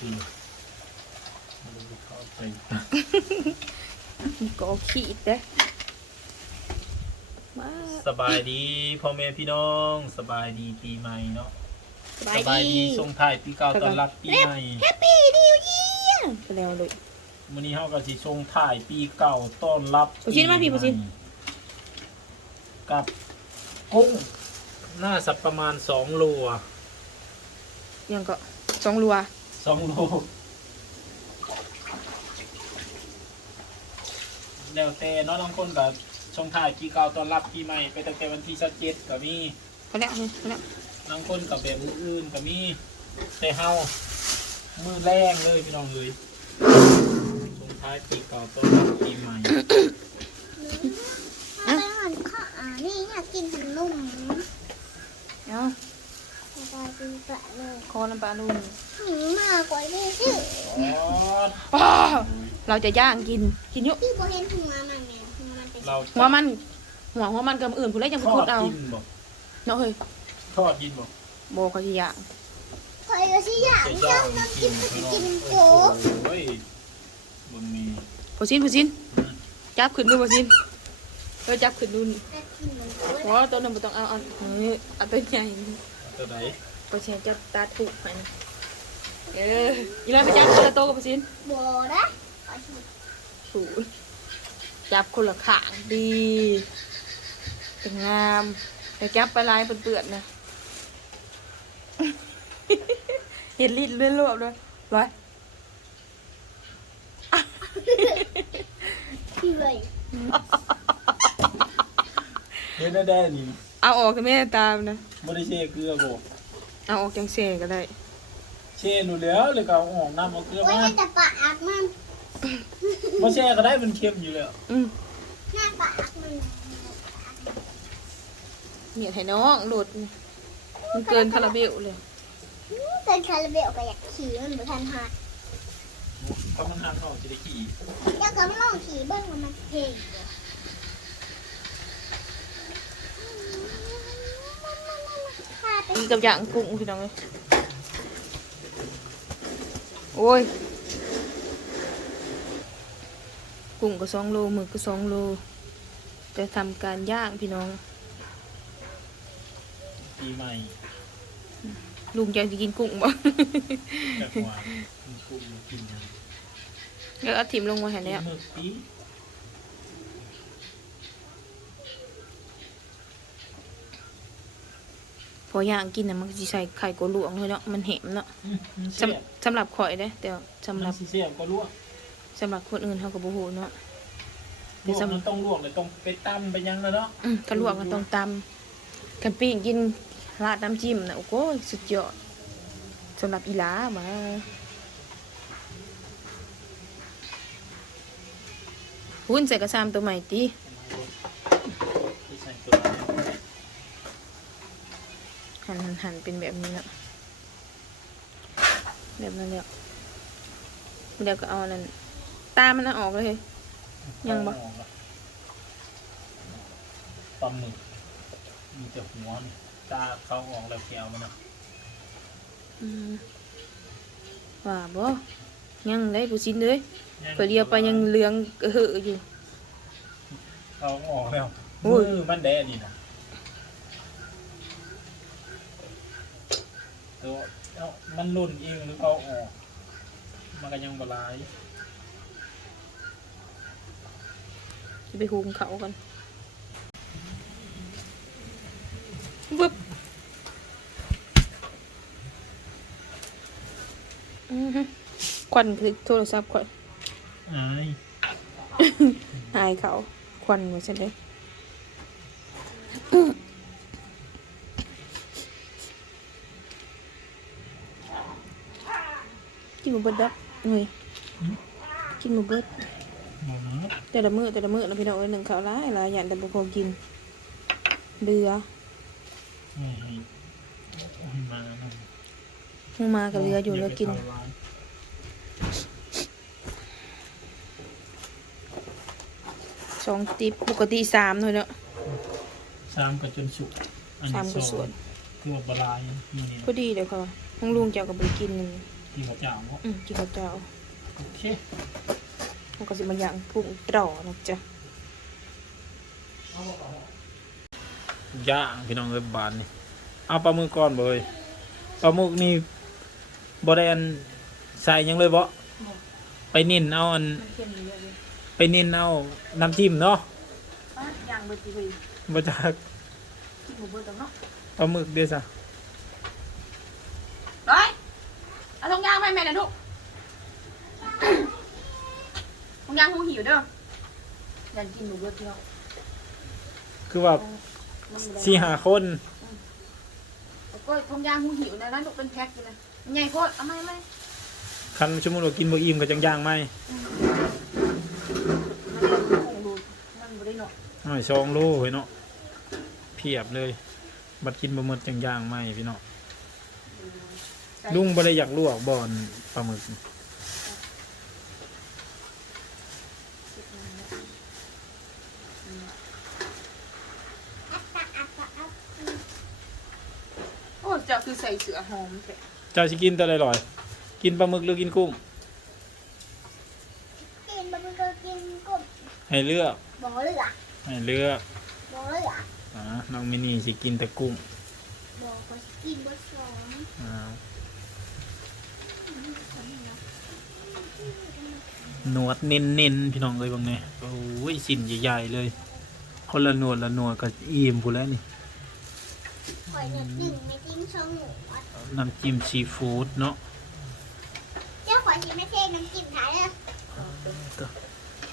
กินมันจะเข้าไปก็ขีดเด้อมาสบายดีพ่อแม่พี่น้อง สบายดีปีใหม่เนาะสบายดีส่งท้ายปีเก่าต้อนรับปีใหม่แฮปปี้นิวเยียร์ไปแล้วเลยวันนี้เฮาก็สิส่งท้ายปีเก่าต้อนรับผู้ชิ้นมาพี่ผู้ชิ้นกับกุ้งหน้าสักประมาณสองโลอะยังก็สองรัว สองโลแล้วแต่เนาะบางคนก็ส่งท้ายปีเก่าต้อนรับปีใหม่ ไปตั้งแต่วันที่27ก็มีพอแล้วพอแล้วบางคนกับแบบอื่นๆก็มีแต่เฮามือแรงเลยพี่น้องเลยส่งท้ายปีเก่าต้อนรับปีใหม่ถ้าไปหันข้าวอ่านี่อยากกินขนม เอา สบายดี ปะเลยคอน้ำปลาลุงหืมมากกว่านี้สิอ๋ออ้าวเราจะย่างกิน กินอยุพี่โบเห็นหัวมันไงหัวมันเป็นเราหัวมัน หัวหัวมันกับอื่นผู้เล็กยังทไปอคุดดเอากินบอกเนาะเฮ้ยทอดกินบอกโบเขาจะย่างคอยก็สิอยากจะย่าย่างงน้ำกิกินนก็พี่สิน้องกินโกโอ้ยบนมีผู้ชิ้นผู้ชิ้นจับขึ้นดูผู้ชิ้นเออจับขึ้นดูนี่แต่กินมันโกหัวตัวนั้นไม่ต้องเอาเอาเฮ้ยเอาตัวใหญ่ ตัวไหน ผู้ชิ้นจะตาถูกไปนะเอออีแล้วไปจับคนละโตวกับผู้ชิ้นโบนะขอชิมศูนย์จับคนละขางดีเป็นงามไปจับไปลายเปื่อนๆนะ เห็นลิ้นเลื่อนรวบด้วยร้อยพี่เลยเฮ็ดได้ได้นี่เอาออกก็ไม่ได้ตามนะบ่ได้เช่เกลือบอก เอาออกจังเสก็ได้ เช่หนูแล้วเลยก็เอาออกน้ำเอาเกลือโอ้ยมาแต่ปากอักมันบ่แช่ก็ได้มันเค็มอยู่แล้ว อืมหน้าปากอักมันเหนียดให้น้องหลุดนี่มันเกินคาราเบลเลยเกินคาราเบลก็อยากขี่มันบ่ทันหัดถ้ามันหักออกจะได้ขี่ อยากก็มาลองขี่เบิ้งว่ามันเพลงเดี๋ยว พาไปมีกับอย่างกุ้งพี่น้องเลยโอ้ย กุ้งก็สองโลหมึกก็สองโล จะทำการย่างพี่น้อง ปีใหม่ลุงจะกินกุ้งบ่แบบว่ามันกุ้งกินนะแล้วเอาทิมลงมาให้แล้ว หมึกปี พอย่างกินน่ะมันก็สิใส่ไข่กลวงเลยเนาะมันเหมเนาะอืมมันสเสียบำสำหรับข่อยเด้แต่ว่าสำหมัรับนสิเสียบก็ลวกสำหรับคนอื่นเขาก็บ่ฮู้เนาะลแต่วกสำมันต้องลวกเลยต้องไปตำไปยังแล้วเนาะอืมถ้าลวกมันต้องตำกันปิ้งกินราดน้ำจิ้มนะโอ้โหสุดยอดสำหรับอีหลามาหุ้นใส่กระซามตัวใหม่ตี ที่ใส่ตัวนี้ หันหันหันเป็นแบบนี้แล้วแบบนั้นแล้วเดี๋ยวก็เอาอันนั้นตามันเอาออกเลยเฮ้ยยังบ่ออกละปลาหมึกมีแต่หัวนี่ตาเขาออกแล้วแกวมันนะอืมว่าบ่ยังได้ผู้ชิ้นเลยเผื่อเดียวไปยังเหลืองเอออยู่เขาออกแล้วโอ้ยมือมันแดดนี่นะ ตัวเอามันหล่นเองหรือเอาออก มันก็ยังบลายจะไปหุงเขากันวึบอือฮึควันคือโทรศัพท์ควัน อายหายเขาควันมาใช่ไหม นหมูเบิดดับเฮ้ยกินหมูเบิดหมอแต่ละมือแต่ละมือเราพี่น้องเอ้ยหนึ่งข้าวร้ายหลายอย่างแต่บุพอกินเดือไม่ให้ให้มานะหูมากับเรืออยู่เรือกินดี๋วไปทำร้ายสองติบปกติสามเลยเนาะสามกับจนสุกอันสามนี้ก็สส่อวนงคือบลายมือนี้พอดีเลยค่ะห้องลุงเจ้าก็ไปกินหนึ่ง กินข้าวเจ้าเนาะอืมกินข้าวเจ้าโอเคมันก็สิมาย่างพุ่งตร่อนะจ๊ะย่างพี่น้องเอ้ยบานนี่เอาปลาหมึกก่อนบ่เอ้ยปลาหมึกนี่บ่ได้อันใส่หยังเลยบ่ไปนิ่นเอาอันมันเข้มเยอะเลยไปนิ่นเอาน้ำจิ้มเนาะอะย่างเบิดสิเว้ยบ่จักกินหมูเบิดแล้วเนาะปลาหมึกเด้อซะ ร้อย เอาทงยางไปแม่นะลูกทงยางคงหิวเด้อยันกินหมูเบิดเนาะคือว่ามันบ่ได้สี่หาคนแล้วก็ทงยางคงหิวนะนั่นลูกเป็นแพ็คอยู่นะมันใหญ่โคตรเอาไหมไหมคันสมมุติว่ากินบ่อิ่มก็จังย่างไหมมันคงดูมันบ่ได้เนาะอ้อยสองโลเฮ้ยเนาะเพียบเลย บัดกินบ่หมดจังย่างไหมพี่น้อง ลุงบ่ได้อยากลวกบ่อนปลาหมึกอัตตะอัตตะอัตตะโอ้เจ้าคือใส่เสื้อหอมแท้เจ้าสิกินตัวใดลอยกินปลาหมึกหรือกินกุ้ง กินบะหมี่ก็กินกุ้งให้เลือก บ่เหลือให้เลือกบ่เหลือ อ่าน้องมินี่สิกินแต่กุ้ง บ่ก็กินบ่สอง อ่า หนวดเน้นๆพี่น้องเอ้ยบางเนี่ยโอ้ยสินใหญ่ๆเลย คนละหนวดละหนวดก็อิ่มพูนแล้วนี่ข่อยเนี่ยดึงไม่ทิ้งช่องหมูอะน้ำจิ้มซีฟู้ดเนาะเจ้าข่อยสิไม่เทน้ำจิ้มท้ายเลย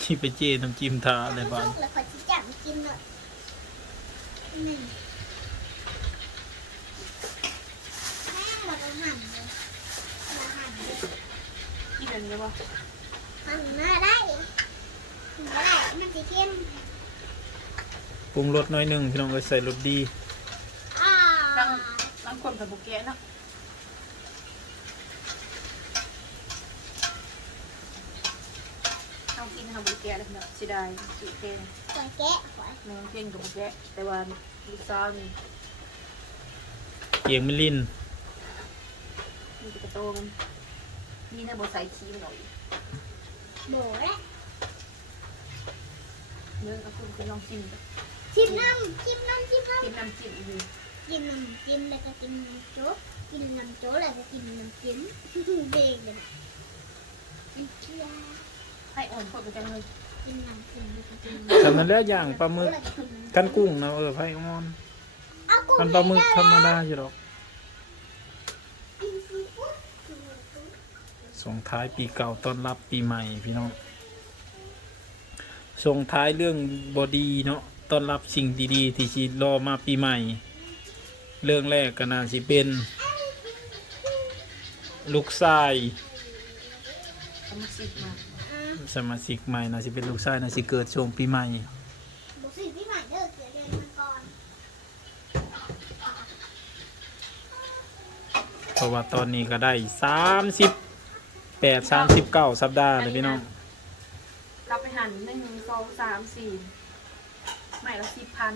ที่ไปเจน้ำจิ้มทาอะไรบ้างลูกแล้วข่อยสิจับกินหน่อยหนึ่งแม่งบ่ต้องหั่นเลยบ่หั่นเลย กิน อันนี้บ่หั่นมาได้หั่นมาได้มันสิเข้มปรุงรสน้อยหนึ่งพี่น้องเอ้ยใส่รสดี อ่าบางบางคนกับบุกแกะเนาะเอากินทำบุกแกะเลยเนาะเสียดายสุดเก่งข่อยแกะข่อยแม่งเก่งกับบุกแกะแต่ว่าลูกสาวนี่เกียงมิลินมีกระโตมัน นี่นะบ่ใส่ขี้มันหน่อยโบแล้วเนื้อกับคุณคุณลองชิมชิมน้ำชิมน้ำชิมน้ำชิมน้ำจิ้มอยู่กินน้ำจิ้มแล้วก็กินน้ำโจ๊กกินน้ำโจ๊กแล้วก็กินน้ำจิ้มเด็กเลยนะกินเกี๊ยวให้อ่อนพอไปจังเลยกินน้ำจิ้มแล้วก็กินสำนั้นแล้วอย่างปลาหมึกกันกุ้งนะเออไผ่มอนเอากุ้งมันปลาหมึกธรรมดาอยู่หรอก กินซีฟู้ด ส่งท้ายปีเก่าต้อนรับปีใหม่พี่น้องส่งท้ายเรื่องบอดีเนาะต้อนรับสิ่งดีๆ ที่ชีรอมาปีใหม่ เรื่องแรกก็น่าสิเป็น ลูกชายสิมาอ่สมาชิกใหม่น่าสิเป็นลูกชายน่าสิเกิดช่วงปีใหม่บุสิพี่ใหม่เด้อเสือเรียนมังกรเพราะว่าตอนนี้ก็ได้สามสิบ แปดสามสิบเก้าสัปดาห์เลยพี่น้องกลับไปหันหนึ่งสองสามสี่ใหม่ละสิบพัน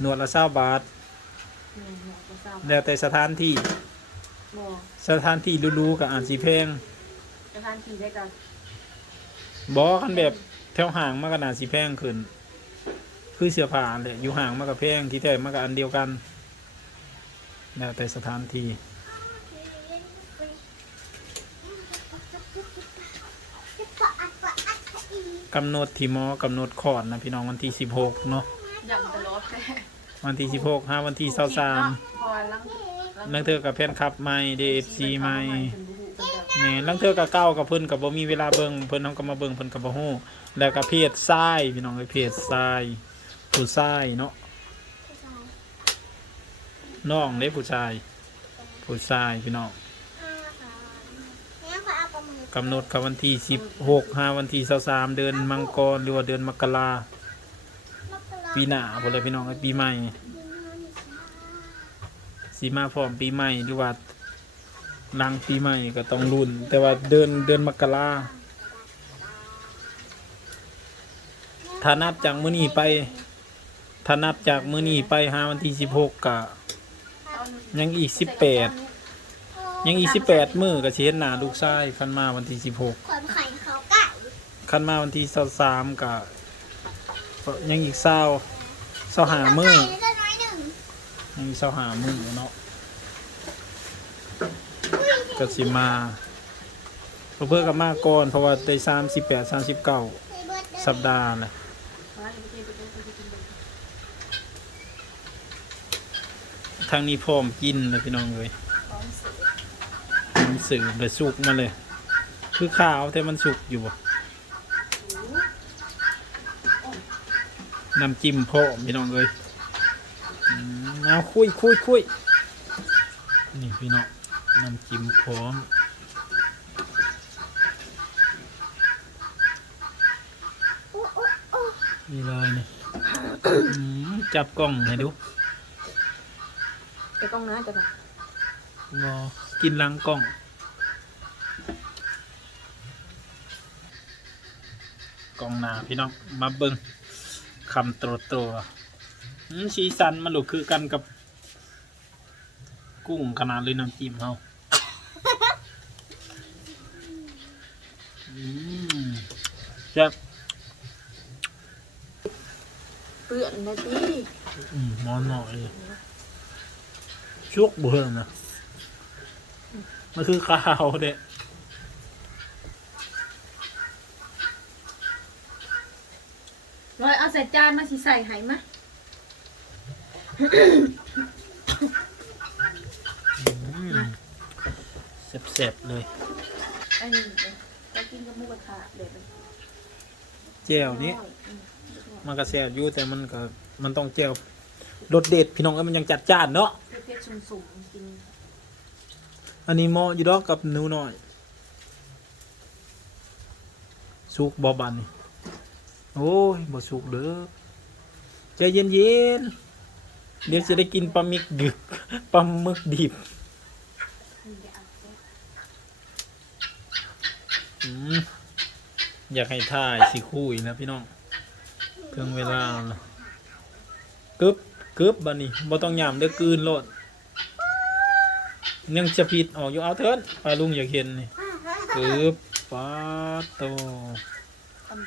หนวดละเศร้าบาท หนึ่งหัวกระเซ้าแล้วแต่สถานที่บ่สถานที่รู้ๆกับอาจสิแพงจะทานทีได้กันบอกันแบบแถวห่างมากก็น่าสิแพงขึ้น คือเสื้อผ้าแหละอยู่ห่างมากกับแพงที่แท้มากกับอันเดียวกัน แล้วแต่สถานที่ กำหนดที่หมอกำหนดขอดนะพี่น้องวันที่สิบหกเนาะอย่างตลอดแค่วันที่สิบหกห้าวันที่เศร้าสามพอลังลังเธอกับแฟนคลับใหม่เดฟซีใหม่แหม่ลังเธอกับเก้ากับเพิ่นกับบ่มีเวลาเบิ่งเพิ่นทำก็มาเบิ่งเพิ่นกับบ่ฮู้แล้วก็เพจทรายพี่น้องเอ้ยเพจทรายผู้ชายเนาะน้องเด้ผู้ชาย ผู้ชายพี่น้อง กำหนดกับวันที่16ห้าวันที่23เดือนมังกรหรือว่าเดือนมกราปีหน้าพุ่นเลยพี่น้องปีใหม่สิมาพร้อมปีใหม่หรือว่าหลังปีใหม่ก็ต้องรุ่น แต่ว่าเดือนเดือนมกราถ้านับจากมื้อนี้ไปถ้านับจากมื้อนี้ไปหาวันที่16ก็ยังอีก18 ยังอีสิบแปดมือก็สิเห็นหน้าลูกชายคันมาวันที่สิบหกขวดไข่เขาไก่คันมาวันที่สามก็ยังอีกเศร้าเศร้าหามือไก่แล้วก็น้อยหนึ่งยังอีกเศร้าหามือเนาะก็สิมาเพื่อกับมาก่อนเพราะว่าได้สามสิบแปดสามสิบเก้าใส่เบิร์ดเด้อสัปดาห์แหละทางนี้พร้อมกินเลยพี่น้องเลย มันสื่อเลยสุกมาเลย คือขาวแต่มันสุกอยู่บ่น้ำจิ้มพร้อมพี่น้องเลยอืมเอาคุยคุยคุยนี่พี่น้องน้ำจิ้มพร้อมโอ้โอ้โอ้นี่เลยนี่อืมจับกล้องให้ดูไปกล้องนะจ้ะค่ะบอกินหลังกล้อง กล้องหน้าพี่น้องมาเบิงคำตัวตัวๆอืมสีสันมันหลุกคือกันกับ กุ้งขนาดเลยน้ำจิ้มเขาอืมแซ่บเปื้อนนะติอืมมอนหน่อยชุกเบื่อนะมันคือข้าวเด็ร้อยเอาใส่จานมาสิ ใส่ให้มะเสร็จๆเลย อันนี้ก็กินกับหมูกระทะเดี๋ยวแจ่วนี้มันก็แซ่บอยู่แต่มันก็มันต้องแจ่วรสเด็ดพี่น้องเอ้ยมันยังจัดจ้านเนาะเผ็ดๆสุ่มๆกินอันนี้เหมาะอยู่ดอกกับหนูน้อยสุกบ่บันนี่โอ้ยบ่สุกเด้อ ใจเย็นๆเดี๋ยวจะได้กินปลาหมึกดึกปลาหมึกดิบอยากให้ท่ายสิคุยนะพี่น้องเครื่องเวลาละกึบกึบบันนี้บ่ต้องยามเด้อกืนโลดยังจะผิดออกอยู่เอาเถินปลาลุงอยากเห็นนี่ปึ๊บป้าโตทำ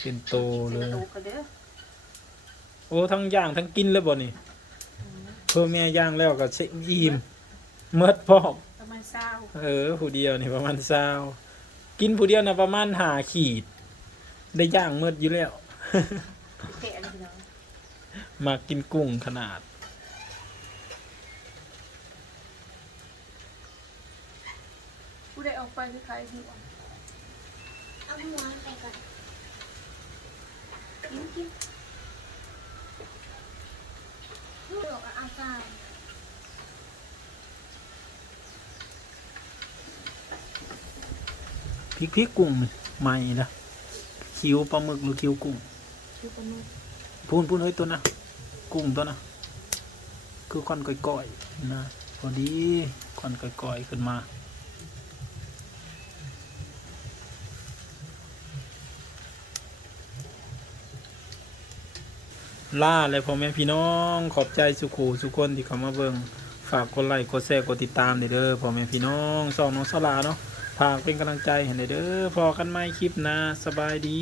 เป็นตัวอะมันจะหลุดเดือนเป็นโตเลยโตกันเด้อโอ้ทั้งย่างทั้งกินเลยบ่นี่เพื่อแม่ย่างแล้วก็เช็อิ่มเมื่อพร้อมประมาณเศร้าเออผู้เดียวนี่ประมาณเศร้ากินผู้เดียวนะประมาณหาขีด ได้ย่างเมื่ออยู่แล้วแกะอะไรพี่น้องมากินกุ้งขนาด ผู้ใดออกไปคือใครหัวเอาหัวมันไปก่อน กินกินลูกอาจารย์พริกพริกกุ้งนี่ใหม่นะคิวปลาหมึกหรือคิวกุ้งชื่อปนุษย์พูนพูนเฮ้ยตัวนะกุ้งตัวนะคือควันก่อยๆนะพอดีควันก่อยๆขึ้นมา ล่าเลยพ่อแม่พี่น้องขอบใจสุขูสุคนที่เขามาเบิงฝากกดไลค์กดแชร์กดติดตามเด้อพ่อแม่พี่น้องสองน้องสลาเนาะฝากเป็นกำลังใจให้เด้อเด้อพอกันไหมคลิปนะสบายดี